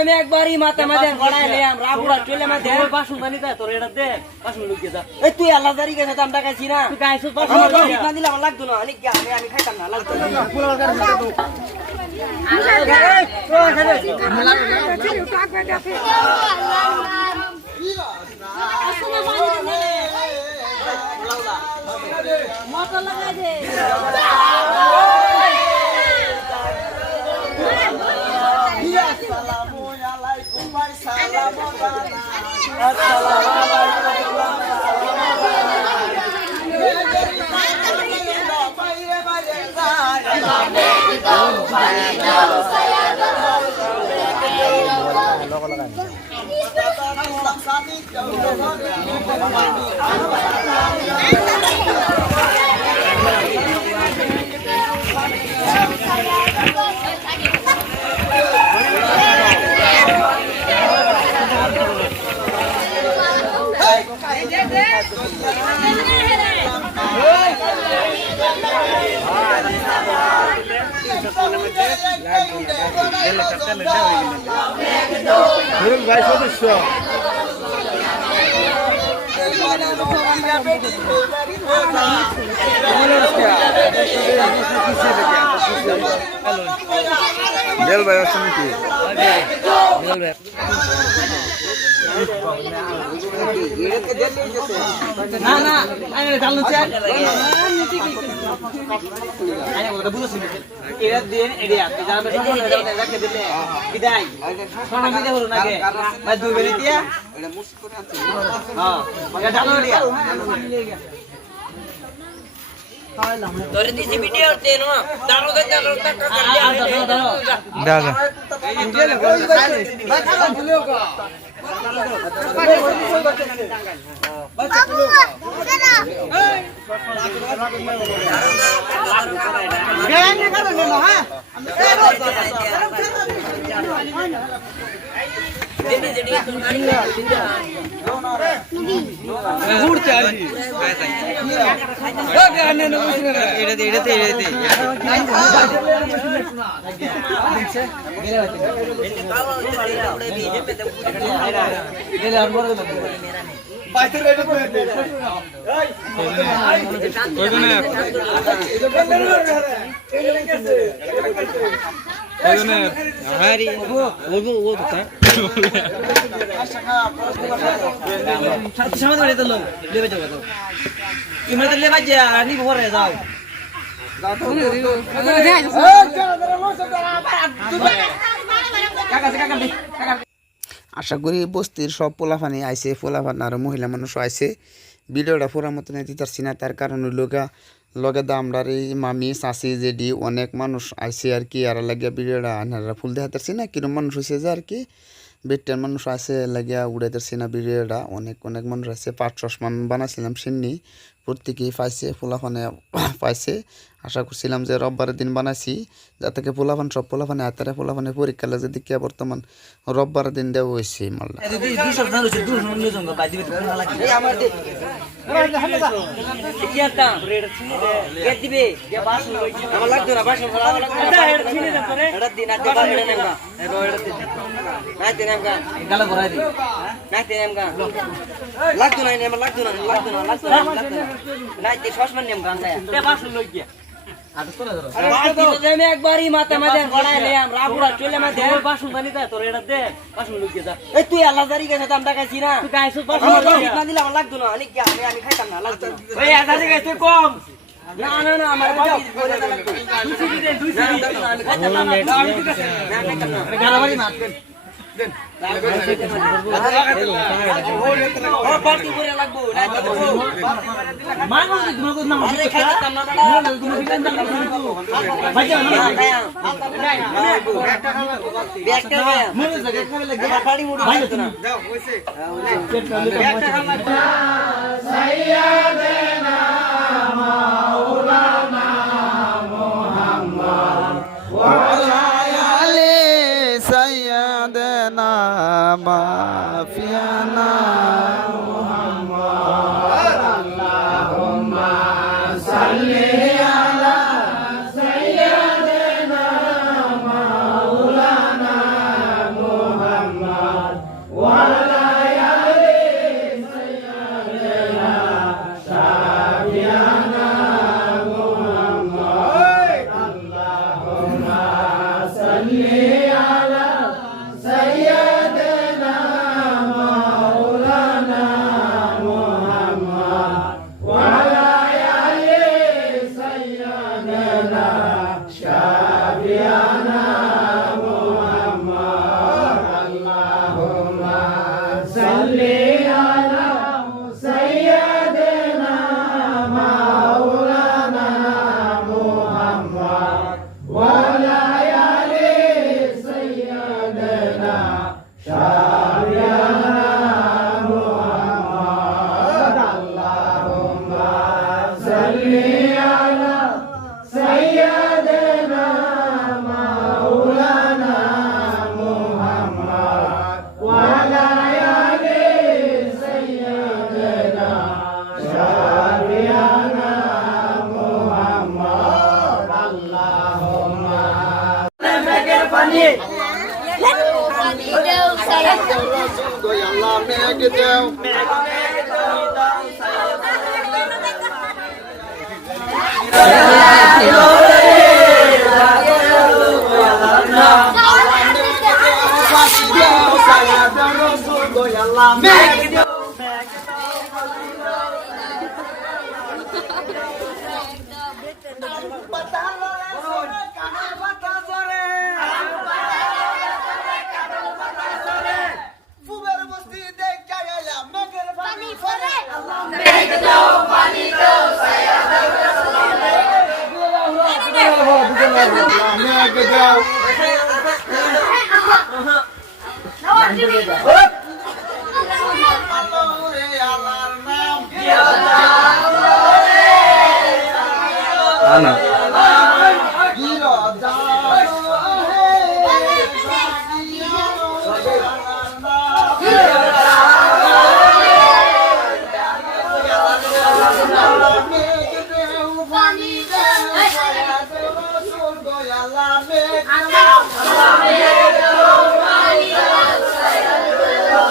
আমি একবারই মাথা মাঝে গড়াই নিলাম রাবুড়া চলে মাঝে বাসন বানি দে তোর এটা দে বাসন লুকিয়ে যা এই তুই আল্লাহ জারি গেছে দাম টাকাইছি না তুই কাইছো বাসন না দিলে আমার লাগতো না আমি খাইতাম না লাগতো না মোটর লাগাই দে আসসালামু আলাইকুম ভাই সালাম আসসালামু ভাই সদস্য বেল ভাই আসছে নাকি বেল ভাই না না আমি চালু চাই আরে ওটা বুঝছিস এরা দেন এরিয়া জানবে সম্পূর্ণ রাখতে দিলে বিদায় সোনা বিদায় হলো নাকি ভাই দুই বেলি দিয়া এটা মুসি করে আছে হ্যাঁ মগা জানো এরিয়া তোরে দিছি ভিডিও দেন না দাঁড়ো দাঁড়ো টাকা দাও আশা করি বস্তির সব পোলাফানি আইছে পোলাফান আর মহিলা মানুষও আইছে ভিডিওটা পুরা মতো নিতে পারছি না তার কারণ লগে দামড়ার এই মামি চাষি জেডি অনেক মানুষ আইছে আর কি আর লাগিয়া ভিডিওটা আনারা ফুল দেখাতে পারছি না কিরম মানুষ হয়েছে যে আর কি বেটটার মানুষ আছে লাগিয়া উড়াইতে পারছি না ভিডিওটা অনেক মানুষ আছে 500 মান বানাইছিলাম সিন্নি প্রত্যেকেই পাইছে পোলাফানে পাইছে আশা করছিলাম যে রোববারের দিন বানাইছি যাতে পোলাফান সব পোলাফানে হাতারে পোলাফানে পরীক্ষা লাগে দেখি বর্তমান রোববারের দিন দেওয়া হয়েছে মাল্লা একবারই মাথা মাঝে গড়াই নিলাম রাবুড়া চলে মাঝে বাসন বানি দে তোর এটা দে বাসন লুকিয়ে যা এই তুই আল্লাহ জারি গেছে দাম টাকাইছি না তুই কাইছো বাসন না দিলে আমার লাগতো না আমি খাইতাম না লাগতো এই আজারি গেছে কম না না না আমার বাকি করে দে লাগতো দুই সিটি আমি খাইতাম না আমি খাইতাম না গালাবাড়ি মার দেন দেন পার্টি করে লাগবো মানুষ তোমাকে না মারে খাইতাম না দাদা তুমি খাইতাম না ভাই একটা খাওয়া মনে জায়গা খাবে লাগে গাড়ি মুড়ি খাইতো না যাও হইছে একটা খাওয়া সাইয়্যিদানা মাওলানা মুহাম্মদ ওয়া আলি সাইয়্যিদানা মাফিয়ানা মুহাম্মদ আল্লাহুম্মা সাল্লি আলা সাইয়্যিদিনা মাওলানা Muhammad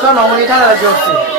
Sono un'unità della giustizia.